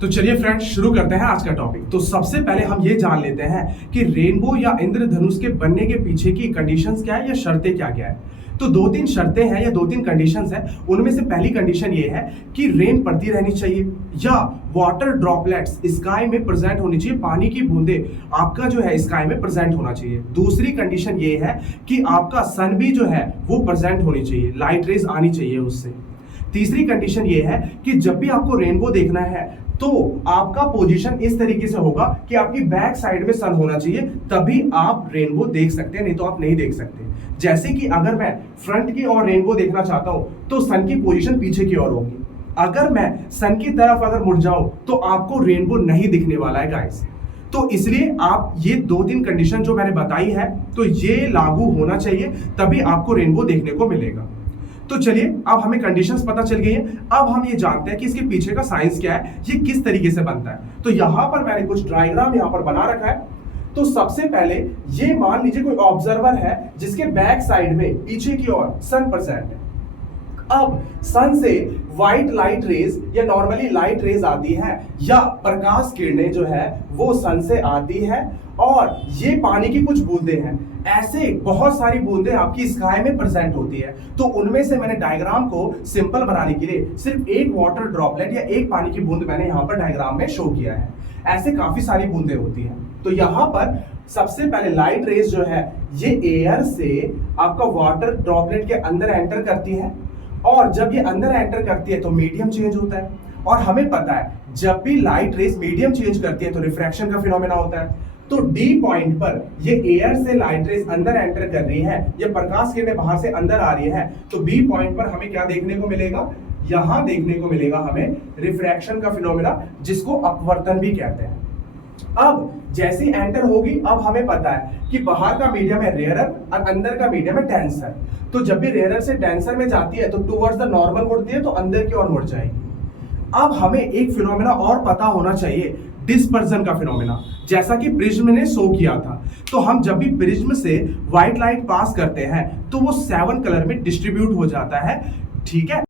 तो चलिए फ्रेंड्स शुरू करते हैं आज का टॉपिक। तो सबसे पहले हम ये जान लेते हैं कि रेनबो या इंद्रधनुष के बनने के पीछे की कंडीशंस क्या है या शर्तें क्या क्या है। तो दो तीन शर्तें हैं या दो तीन कंडीशंस हैं। उनमें से पहली कंडीशन ये है कि रेन पड़ती रहनी चाहिए या वाटर ड्रॉपलेट्स स्काई में प्रेजेंट होनी चाहिए, पानी की बूंदे आपका जो है स्काई में प्रेजेंट होना चाहिए। दूसरी कंडीशन ये है कि आपका सन भी जो है वो प्रेजेंट होनी चाहिए, लाइट रेज आनी चाहिए उससे। तीसरी कंडीशन ये है कि जब भी आपको रेनबो देखना है तो आपका पोजीशन इस तरीके से होगा कि आपकी बैक साइड में सन होना चाहिए, तभी आप रेनबो देख सकते हैं, नहीं तो आप नहीं देख सकते। जैसे कि अगर मैं फ्रंट की ओर रेनबो देखना चाहता हूं तो सन की पोजीशन पीछे की ओर होगी। अगर मैं सन की तरफ अगर मुड़ जाऊं तो आपको रेनबो नहीं दिखने वाला है गाइस। तो इसलिए आप ये दो तीन कंडीशन जो मैंने बताई है तो ये लागू होना चाहिए, तभी आपको रेनबो देखने को मिलेगा। तो चलिए अब हमें कंडीशंस पता चल गई है। अब हम ये जानते हैं कि इसके पीछे का साइंस क्या है, ये किस तरीके से बनता है। तो यहां पर मैंने कुछ डायग्राम यहां पर बना रखा है। तो सबसे पहले ये मान लीजिए कोई ऑब्जर्वर है जिसके बैक साइड में पीछे की ओर सन प्रेजेंट है। अब सन से व्हाइट लाइट रेज या नॉर्मली लाइट रेज आती है या प्रकाश किरणें जो है वो सन से आती है और ये पानी की कुछ बूंदे हैं। ऐसे बहुत सारी बूंदें आपकी स्काई में प्रेजेंट होती है। तो उनमें से मैंने डायग्राम को सिंपल बनाने के लिए सिर्फ एक वाटर ड्रॉपलेट या एक पानी की बूंद मैंने यहाँ पर डायग्राम में शो किया है। ऐसे काफी सारी बूंदें होती हैं। तो यहाँ पर सबसे पहले लाइट रेज जो है ये एयर से आपका वाटर ड्रॉपलेट के अंदर एंटर करती है और जब ये अंदर एंटर करती है तो मीडियम चेंज होता है। और हमें पता है जब भी लाइट रेज मीडियम चेंज करती है तो रिफ्रैक्शन का फिनोमेना होता है। तो डी पॉइंट पर ये एयर से लाइट रेज अंदर एंटर कर रही है या प्रकाश किरणें बाहर से अंदर आ रही है, तो बी पॉइंट पर हमें क्या देखने को मिलेगा, यहां देखने को मिलेगा हमें रिफ्रैक्शन का फिनोमेना, जिसको अपवर्तन भी कहते हैं। अब जैसी एंटर होगी अब हमें पता है कि बाहर का मीडियम है रेयरर और अंदर का मीडियम है डेंसर। तो जब भी रेयरर से डेंसर में जाती है तो टुवर्ड्स द नॉर्मल मुड़ती है, तो अंदर की ओर मुड़ जाएगी। अब हमें एक फिनोमेना और पता होना चाहिए, डिस्पर्जन का फिनोमेना, जैसा कि प्रिज्म ने शो किया था। तो हम जब भी प्रिज्म से व्हाइट लाइट पास करते हैं तो वो 7 कलर में डिस्ट्रीब्यूट हो जाता है, ठीक है।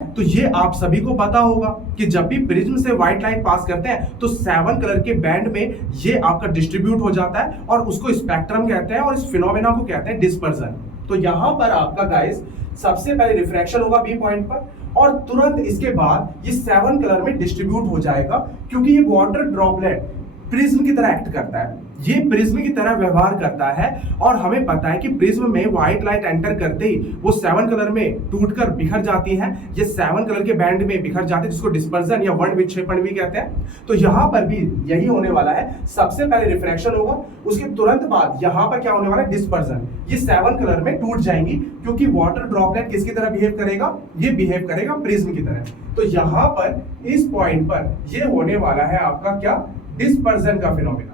तो ये आप सभी को पता होगा कि जब भी प्रिज्म से व्हाइट लाइट पास करते हैं तो 7 कलर के बैंड में ये आपका डिस्ट्रीब्यूट हो जाता है और उसको स्पेक्ट्रम कहते हैं और इस फिनोमेना को कहते हैं डिस्पर्जन। तो यहां पर आपका गाइस सबसे पहले रिफ्रैक्शन होगा बी पॉइंट पर और तुरंत इसके बाद ये 7 कलर में डिस्ट्रीब्यूट हो जाएगा, क्योंकि ये वाटर ड्रॉपलेट प्रिज्म की तरह एक्ट करता है, ये प्रिज्म की तरह व्यवहार करता है। और हमें पता है कि प्रिज्म में व्हाइट लाइट एंटर करते ही वो 7 कलर में टूटकर बिखर जाती है, ये 7 कलर के बैंड में बिखर जाती है, जिसको डिस्पर्जन या वर्ण विक्षेपण भी कहते हैं। तो यहाँ पर भी यही होने वाला है, सबसे पहले रिफ्रैक्शन होगा, उसके तुरंत बाद यहाँ पर क्या होने वाला है, डिस्पर्जन। ये 7 कलर में टूट जाएंगी, क्योंकि वाटर ड्रॉपलेट किसकी तरह बिहेव करेगा, ये बिहेव करेगा प्रिज्म की तरह। तो यहाँ पर इस पॉइंट पर ये होने वाला है आपका क्या, डिस्पर्जन का फिनोमेना।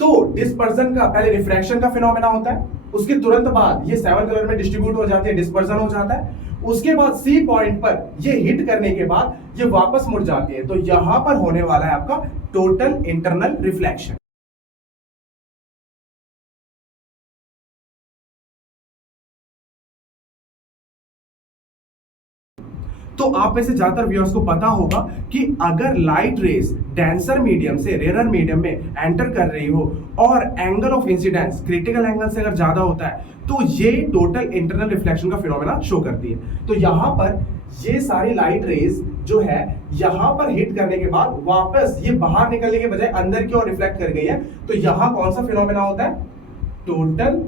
तो डिस्पर्जन का पहले रिफ्रैक्शन का फिनोमेना होता है, उसके तुरंत बाद ये 7 कलर में डिस्ट्रीब्यूट हो जाती है, डिस्पर्जन हो जाता है। उसके बाद सी पॉइंट पर ये हिट करने के बाद ये वापस मुड़ जाती है। तो यहां पर होने वाला है आपका टोटल इंटरनल रिफ्लेक्शन। तो आप में से ज्यादातर व्यूअर्स को पता होगा कि अगर लाइट रेज डेंसर मीडियम से रेयर मीडियम में एंटर कर रही हो और angle of incidence critical angle से अगर ज्यादा होता है तो ये टोटल इंटरनल रिफ्लेक्शन का फिनोमेना शो करती है। तो यहां पर ये सारी लाइट रेज जो है यहां पर हिट करने के बाद वापस ये बाहर निकलने के बजाय अंदर की ओर रिफ्लेक्ट कर गई है। तो यहां कौन सा फिनोमेना होता है, टोटल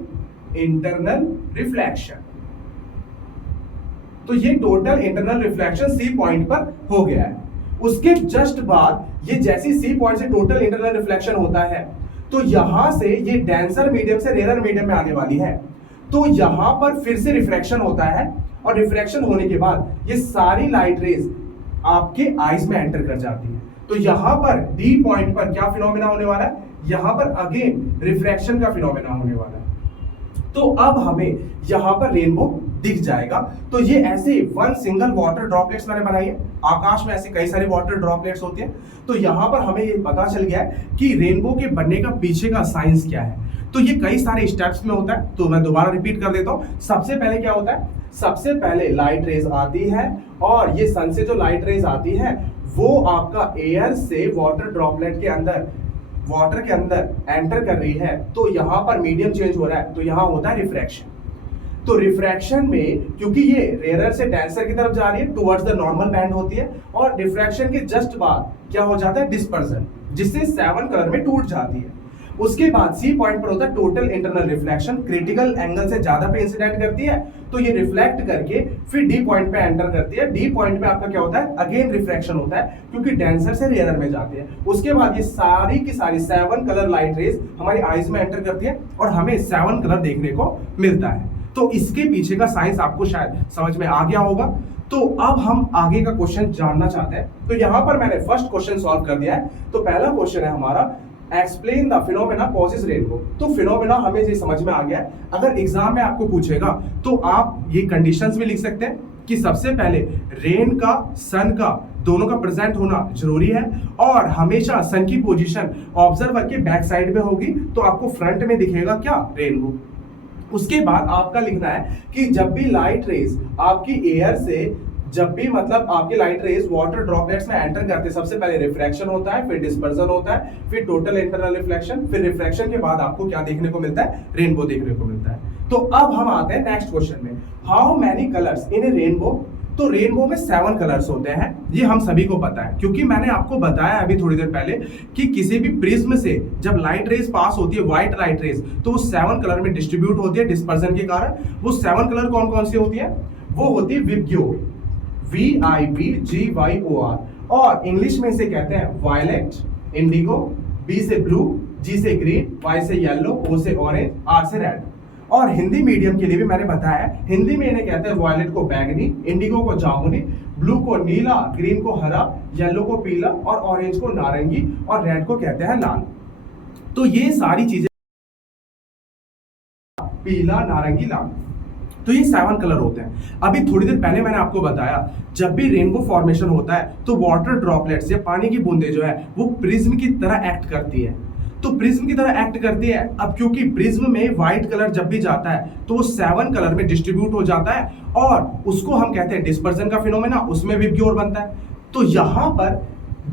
इंटरनल रिफ्लेक्शन। तो ये total internal reflection C point पर हो गया है। उसके जस्ट बाद ये जैसी सी पॉइंट से टोटल इंटरनल रिफ्लेक्शन होता है तो यहां से ये डेंसर मीडियम से रेयर मीडियम में आने वाली है। तो यहां पर फिर से रिफ्रैक्शन होता है और रिफ्रैक्शन होने के बाद ये सारी लाइट रेज आपके आईज में एंटर कर जाती है। तो यहां पर डी पॉइंट पर क्या फिनोमेना होने वाला है, यहां पर अगेन रिफ्रैक्शन का फिनोमेना होने वाला है। तो अब हमें यहां पर रेनबो दिख जाएगा। तो ये ऐसे वन सिंगल वाटर ड्रॉपलेट्स मैंने बनाई है, आकाश में ऐसे कई सारे वाटर ड्रॉपलेट्स होते हैं। तो यहां पर हमें ये पता चल गया है कि रेनबो के बनने का पीछे का साइंस क्या है। तो ये कई सारे स्टेप्स में होता है, तो मैं दोबारा रिपीट कर देता हूं। सबसे पहले क्या होता है, सबसे पहले लाइट रेज आती है और ये सन से जो लाइट रेज आती है वो आपका एयर से वाटर ड्रॉपलेट के अंदर, वाटर के अंदर एंटर कर रही है, तो यहां पर मीडियम चेंज हो रहा है, तो यहां होता है रिफ्रैक्शन। तो रिफ्रैक्शन में क्योंकि ये रेयर से डेंसर की तरफ जा रही है, टुवर्ड्स द नॉर्मल बैंड होती है, और रिफ्रैक्शन के जस्ट बाद क्या हो जाता है, डिस्पर्जन, जिससे 7 कलर में टूट जाती है। उसके बाद सी पॉइंट पर होता है total internal reflection, critical angle से ज्यादा पे इंसिडेंट करती है, तो ये रिफ्लेक्ट करके फिर डी पॉइंट पे एंटर करती है। डी पॉइंट पे आपका क्या होता है, अगेन रिफ्रैक्शन होता है, क्योंकि डेंसर से रेयर में जाती है। उसके बाद ये सारी की सारी 7 कलर लाइट रेज हमारी आईज में एंटर करती है और हमें 7 कलर देखने को मिलता है। तो इसके पीछे का साइंस आपको शायद समझ में आ गया होगा। तो अब हम आगे का क्वेश्चन जानना चाहते हैं। तो यहां पर मैंने फर्स्ट क्वेश्चन सॉल्व कर दिया है। तो पहला क्वेश्चन है हमारा, explain the phenomena causes rainbow. तो फिनोमेना हमें ये समझ में आ गया है। अगर एग्जाम में आपको पूछेगा तो आप ये कंडीशंस भी लिख सकते हैं कि सबसे पहले रेन का, सन का, दोनों का प्रेजेंट होना जरूरी है, और हमेशा सन की पोजीशन ऑब्जर्वर के बैक साइड में होगी, तो आपको फ्रंट में दिखेगा क्या, रेनबो। उसके बाद आपका लिखना है कि जब भी लाइट रेज आपकी एयर से, जब भी मतलब आपके लाइट रेज वाटर ड्रॉपलेट्स में एंटर करते हैं, सबसे पहले रिफ्रैक्शन होता है, फिर डिस्पर्जन होता है, फिर टोटल इंटरनल रिफ्लेक्शन, फिर रिफ्रैक्शन के बाद आपको क्या देखने को मिलता है, रेनबो देखने को मिलता है। तो अब हम आते हैं नेक्स्ट क्वेश्चन में, how many colours in A rainbow. तो रेनबो में 7 कलर्स होते हैं, ये हम सभी को पता है, क्योंकि मैंने आपको बताया अभी थोड़ी देर पहले कि किसी भी प्रिज्म से जब लाइट रेज पास होती है, व्हाइट लाइट रेज, तो वो 7 कलर में डिस्ट्रीब्यूट होती है डिस्पर्जन के कारण। वो 7 कलर कौन कौन सी होती है, वो होती है विबग्योर, VIBGYOR, और इंग्लिश में इसे कहते हैं वायलेट, इंडिगो, B से ब्लू, G से ग्रीन, Y से येलो, O से ऑरेंज, R से रेड। और हिंदी मीडियम के लिए भी मैंने बताया, हिंदी में इन्हें कहते हैं वायलेट को बैंगनी, इंडिगो को जामुनी, ब्लू को नीला, ग्रीन को हरा, येलो को पीला, और ऑरेंज को नारंगी, और रेड को कहते हैं लाल। तो ये सारी चीजें, पीला, नारंगी, लाल, तो ये 7 कलर होते हैं। अभी थोड़ी देर पहले मैंने आपको बताया, जब भी रेनबो फॉर्मेशन होता है तो वाटर ड्रॉपलेट्स या पानी की बूंदें जो है वो प्रिज्म की तरह एक्ट करती है। तो प्रिज्म की तरह एक्ट करती है। अब क्योंकि प्रिज्म में व्हाइट कलर जब भी जाता है तो वो 7 कलर में डिस्ट्रीब्यूट हो जाता है, और उसको हम कहते हैं डिस्पर्जन का फिनोमेना, उसमें विबग्योर बनता है। तो यहां पर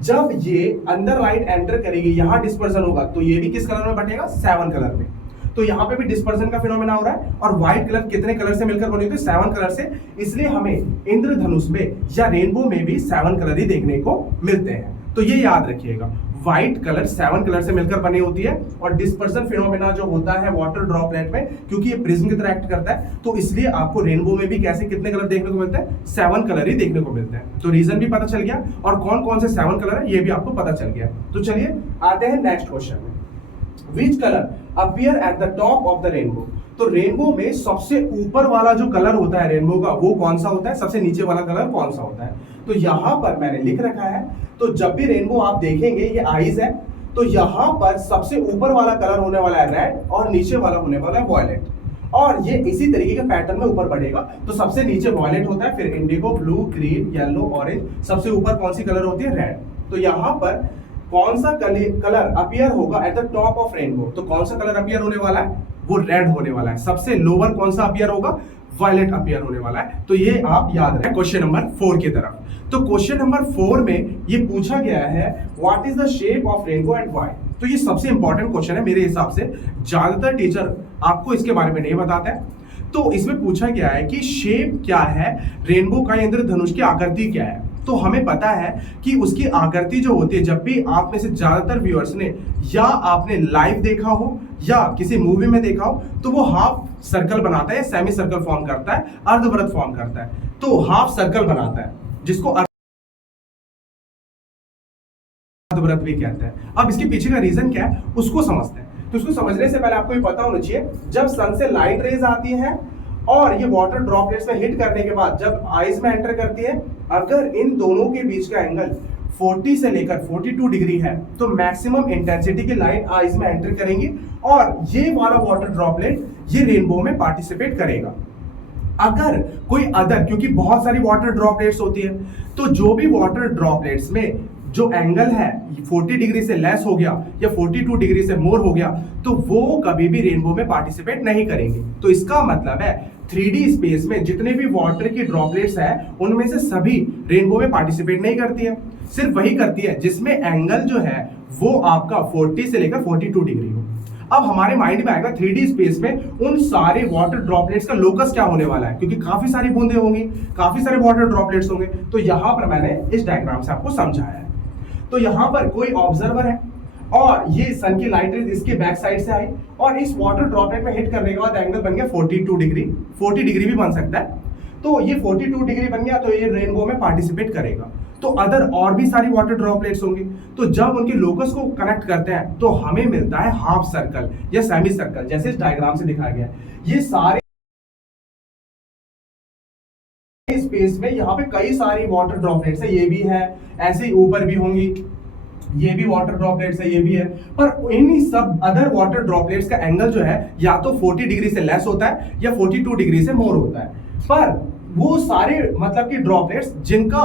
जब ये अंदर लाइट एंटर करेगी, यहां डिस्पर्जन होगा, तो ये भी किस कलर में बटेगा, 7 कलर में। तो यहाँ पे भी डिस्पर्जन का फिनोमेना हो रहा है, और व्हाइट कलर कितने कलर से मिलकर बनी होती है, 7 कलर से। इसलिए हमें इंद्रधनुष में या रेनबो में भी 7 कलर ही देखने को मिलते हैं। तो ये याद रखिएगा, व्हाइट कलर 7 कलर से मिलकर बनी होती है, और डिस्पर्जन फिनोमेना जो होता है वाटर ड्रॉपलेट में, क्योंकि ये प्रिज्म की तरह एक्ट करता है, तो इसलिए आपको रेनबो में भी कैसे कितने कलर देखने को मिलते हैं, 7 कलर ही देखने को मिलते हैं। तो रीजन भी पता चल गया, और कौन कौन से 7 कलर है ये भी आपको पता चल गया। तो चलिए आते हैं नेक्स्ट क्वेश्चन में, Which color appear at the top of the rainbow? तो रेनबो में सबसे ऊपर वाला जो कलर होता है रेनबो का, वो कौन सा होता है, सबसे नीचे वाला कलर कौन सा होता है। तो यहां पर मैंने लिख रखा है, तो जब भी रेनबो आप देखेंगे, ये आईज है, तो यहां पर सबसे ऊपर वाला कलर होने वाला है रेड, और नीचे वाला होने वाला है वॉयलेट, और ये इसी तरीके के पैटर्न में ऊपर बढ़ेगा। तो सबसे नीचे वॉयलेट होता है, फिर Indigo, blue, green, yellow, orange, सबसे ऊपर कौन सी कलर होती है, रेड। तो यहां पर कौन सा कलर अपीयर होगा at the top of rainbow, तो कौन सा कलर अपीयर होने वाला है, वो रेड होने वाला है। सबसे लोअर कौन सा अपीयर होगा, वायलेट अपीयर होने वाला है। तो ये आप याद रखें क्वेश्चन नंबर 4 की तरफ। तो क्वेश्चन नंबर 4 में ये पूछा गया है, what is the shape of rainbow and why. तो ये सबसे इंपॉर्टेंट क्वेश्चन है मेरे हिसाब से, ज्यादातर टीचर आपको इसके बारे में नहीं बताते हैं। तो इसमें पूछा गया है कि शेप क्या है रेनबो का, इंद्रधनुष की आकृति क्या है। तो हमें पता है कि उसकी आकृति जो होती है, जब भी आप में से ज्यादातर व्यूअर्स ने या आपने लाइव देखा हो या किसी मूवी में देखा हो, तो वो हाफ सर्कल बनाता है, सेमी सर्कल फॉर्म करता है, अर्धवृत्त फॉर्म करता है, तो हाफ सर्कल बनाता है, जिसको अर्धवृत्त भी कहते हैं। अब इसके पीछे का रीजन क्या है उसको समझते हैं। तो उसको समझने से पहले आपको ये पता होना चाहिए, जब सन से लाइट रेज आती है और ये वाटर ड्रॉपलेट्स में हिट करने के बाद जब आईज में एंटर करती है, अगर इन दोनों के बीच का एंगल 40 से लेकर 42 डिग्री है, तो मैक्सिमम इंटेंसिटी की लाइट आईज में एंटर करेंगी, और ये वाला वाटर ड्रॉपलेट ये रेनबो में पार्टिसिपेट करेगा। अगर कोई अदर, क्योंकि बहुत सारी वाटर ड्रॉपलेट्स होती है, तो जो भी वाटर ड्रॉपलेट्स में जो एंगल है 40 डिग्री से लेस हो गया या 42 डिग्री से मोर हो गया, तो वो कभी भी रेनबो में पार्टिसिपेट नहीं करेंगे। तो इसका मतलब है 3D स्पेस में जितने भी वाटर की ड्रॉपलेट्स है उनमें से सभी रेनबो में पार्टिसिपेट नहीं करती है, सिर्फ वही करती है जिसमें एंगल जो है वो आपका 40 से लेकर 42 डिग्री हो। अब हमारे माइंड में आएगा 3D स्पेस में उन सारे वाटर ड्रॉपलेट्स का लोकस क्या होने वाला है, क्योंकि काफी सारी बूंदे होंगी, काफी सारे वाटर ड्रॉपलेट्स होंगे। तो यहां पर मैंने इस डायग्राम से आपको समझाया है। तो यहां पर कोई ऑब्जर्वर है और ये सन की लाइट रेज इसके बैक साइड से आई और इस वाटर ड्रॉपलेट में हिट करने के बाद एंगल बन गया 42 डिग्री, 40 डिग्री भी बन सकता है। तो ये 42 डिग्री बन गया, तो ये रेनबो में पार्टिसिपेट करेगा। तो अदर और भी सारी वाटर ड्रॉपलेट्स होंगी, तो जब उनके लोकस को कनेक्ट करते हैं तो हमें मिलता है हाफ सर्कल या सेमी सर्कल, जैसे इस डायग्राम से दिखाया गया है। ये सारे स्पेस में यहाँ पे कई सारी वाटर ड्रॉपलेट्स है, ये भी है, ऐसे ही ऊपर भी होंगी, ये भी वाटर ड्रॉपलेट्स है, ये भी है। पर इन सब अदर वाटर ड्रॉपलेट्स का एंगल जो है या तो 40 डिग्री से लेस होता है या 42 डिग्री से मोर होता है। पर वो सारे मतलब कि ड्रॉपलेट्स जिनका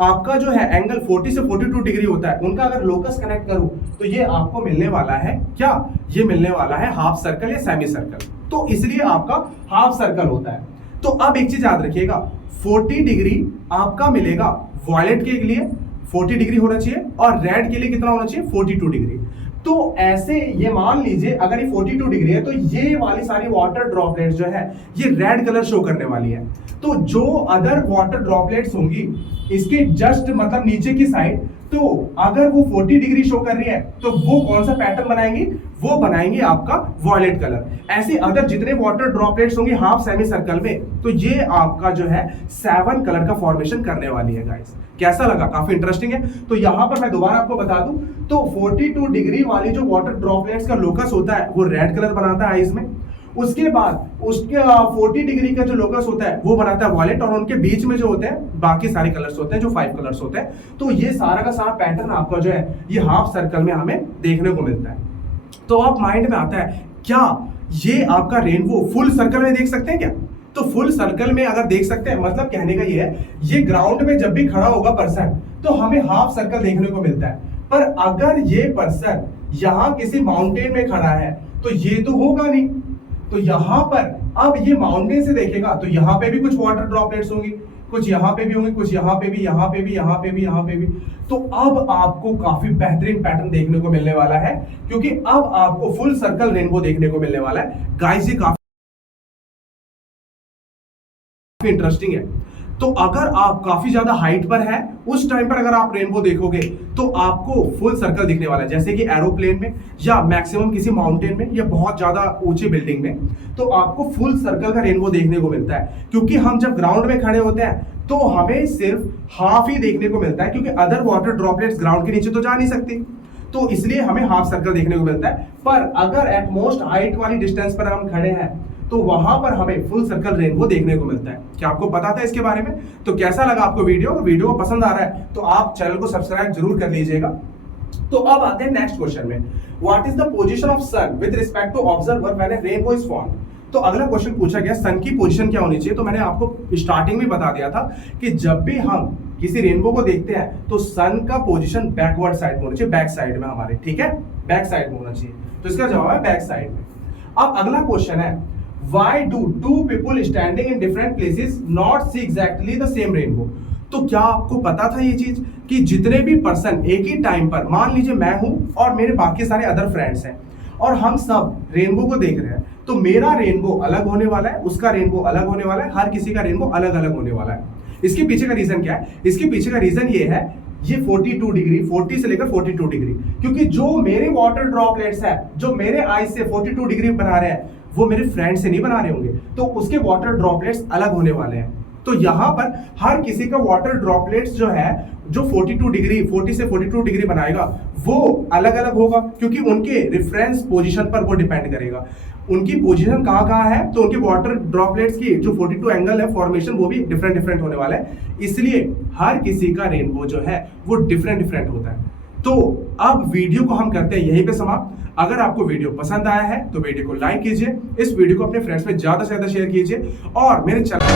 आपका जो है एंगल 40 से 42 डिग्री होता है, उनका अगर लोकस कनेक्ट करूं तो ये आपको मिलने वाला है क्या, ये मिलने वाला है हाफ सर्कल या सेमी सर्कल। तो इसलिए आपका हाफ सर्कल होता है। तो अब एक चीज याद रखिएगा, 40 डिग्री आपका मिलेगा वॉयलेट के लिए 40 डिग्री होना चाहिए और रेड के लिए कितना होना चाहिए 42 डिग्री। तो ऐसे ये मान लीजिए अगर ये 42 डिग्री है तो ये वाली सारी वाटर ड्रॉपलेट्स जो है ये रेड कलर शो करने वाली है। तो जो अदर वाटर ड्रॉपलेट्स होंगी इसके जस्ट मतलब नीचे की साइड, तो अगर वो 40 डिग्री शो कर रही है तो वो कौन सा पैटर्न बनाएंगी, वो बनाएंगे आपका वॉयलेट कलर। ऐसे अदर जितने वाटर ड्रॉपलेट्स होंगे हाफ सेमी सर्कल में, तो ये आपका जो है 7 कलर का फॉर्मेशन करने वाली है गाइस। कैसा लगा, काफी इंटरेस्टिंग है। तो यहां पर मैं दोबारा आपको बता दूं तो 42 डिग्री वाली जो वाटर ड्रॉपलेट्स का लोकस होता है वो रेड कलर बनाता है आइस में। उसके बाद उसके 40 डिग्री का जो लोकस होता है वो बनाता है वॉयलेट, और उनके बीच में जो होते हैं बाकी सारे कलर्स होते हैं जो 5 कलर्स होते हैं। तो ये सारा का सारा पैटर्न आपका जो है ये हाफ सर्कल में हमें देखने को मिलता है। तो आप माइंड में आता है क्या ये आपका रेनबो फुल सर्कल में देख सकते हैं क्या? तो फुल सर्कल में अगर देख सकते हैं मतलब कहने का ये है, ये ग्राउंड में जब भी खड़ा होगा पर्सन तो हमें हाफ सर्कल देखने को मिलता है। पर अगर ये पर्सन यहाँ किसी माउंटेन में खड़ा है तो ये तो होगा नहीं। तो यहाँ पर अब ये माउंटेन से देखेगा तो यहाँ पे भी कुछ वाटर ड्रॉपलेट्स होंगी, कुछ यहाँ पे भी होंगी, कुछ यहाँ पे भी, यहाँ पे भी, यहाँ पे भी, यहाँ पे भी। तो अब आपको काफी बेहतरीन पैटर्न देखने को मिलने वाला है, क्योंकि अब आपको फुल सर्कल रेनबो देखने को मिलने वाला है गाइस। ये काफी इंटरेस्टिंग है। तो अगर आप काफी ज्यादा हाइट पर है उस टाइम पर अगर आप रेनबो देखोगे तो आपको फुल सर्कल दिखने वाला है, जैसे कि एरोप्लेन में या मैक्सिमम किसी माउंटेन में या बहुत ज्यादा ऊंची बिल्डिंग में, तो आपको फुल सर्कल का रेनबो देखने को मिलता है। क्योंकि हम जब ग्राउंड में खड़े होते हैं तो हमें सिर्फ हाफ ही देखने को मिलता है, क्योंकि अदर वाटर ड्रॉपलेट्स ग्राउंड के नीचे तो जा नहीं सकती, तो इसलिए हमें हाफ सर्कल देखने को मिलता है। पर अगर एटमोस्ट हाइट वाली डिस्टेंस पर हम खड़े हैं तो वहां पर हमें फुल सर्कल रेनबो देखने को मिलता है। क्या आपको पता था इसके बारे में? तो कैसा लगा आपको वीडियो को पसंद आ रहा है तो आप चैनल को सब्सक्राइब जरूर कर लीजिएगा। तो अब आते हैं नेक्स्ट क्वेश्चन में, what is the position of sun with respect to observer when a rainbow is formed. तो अगला क्वेश्चन पूछा गया सन की पोजीशन क्या होनी चाहिए। तो मैंने आपको स्टार्टिंग में बता दिया था कि जब भी हम किसी रेनबो को देखते हैं तो सन का पोजीशन बैकवर्ड साइड में होना चाहिए, बैक साइड में हमारे, ठीक है, बैक साइड में होना चाहिए। तो इसका जवाब है बैक साइड में। अब अगला क्वेश्चन है, why do two people standing in different places not see exactly the same rainbow। तो क्या आपको पता था ये चीज कि जितने भी पर्सन एक ही टाइम पर, मान लीजिए मैं हूं और मेरे बाकी सारे अदर फ्रेंड्स हैं और हम सब रेनबो को देख रहे हैं, तो मेरा रेनबो अलग होने वाला है, उसका रेनबो अलग होने वाला है, हर किसी का रेनबो अलग अलग होने वाला है। इसके पीछे का रीजन क्या है? इसके पीछे का रीजन ये है, ये 42 डिग्री, 40 से लेकर 42 डिग्री, क्योंकि जो मेरे वाटर ड्रॉपलेट्स है, जो मेरे आईज से 42 डिग्री बना रहे हैं, वो मेरे फ्रेंड से नहीं बना रहे होंगे, तो उसके वाटर ड्रॉपलेट्स अलग होने वाले हैं। तो यहाँ पर हर किसी का वाटर ड्रॉपलेट्स जो है, जो 42 डिग्री, 40 से 42 डिग्री बनाएगा, वो अलग अलग होगा, क्योंकि उनके रेफरेंस पोजीशन पर वो डिपेंड करेगा। उनकी पोजीशन कहाँ है, तो उनके वाटर ड्रॉपलेट्स की जो 42 एंगल है फॉर्मेशन, वो भी डिफरेंट डिफरेंट होने वाला है। इसलिए हर किसी का रेनबो जो है वो डिफरेंट डिफरेंट होता है। तो अब वीडियो को हम करते हैं यहीं पे समाप्त। अगर आपको वीडियो पसंद आया है तो वीडियो को लाइक कीजिए, इस वीडियो को अपने फ्रेंड्स में ज्यादा से ज्यादा शेयर कीजिए और मेरे चैनल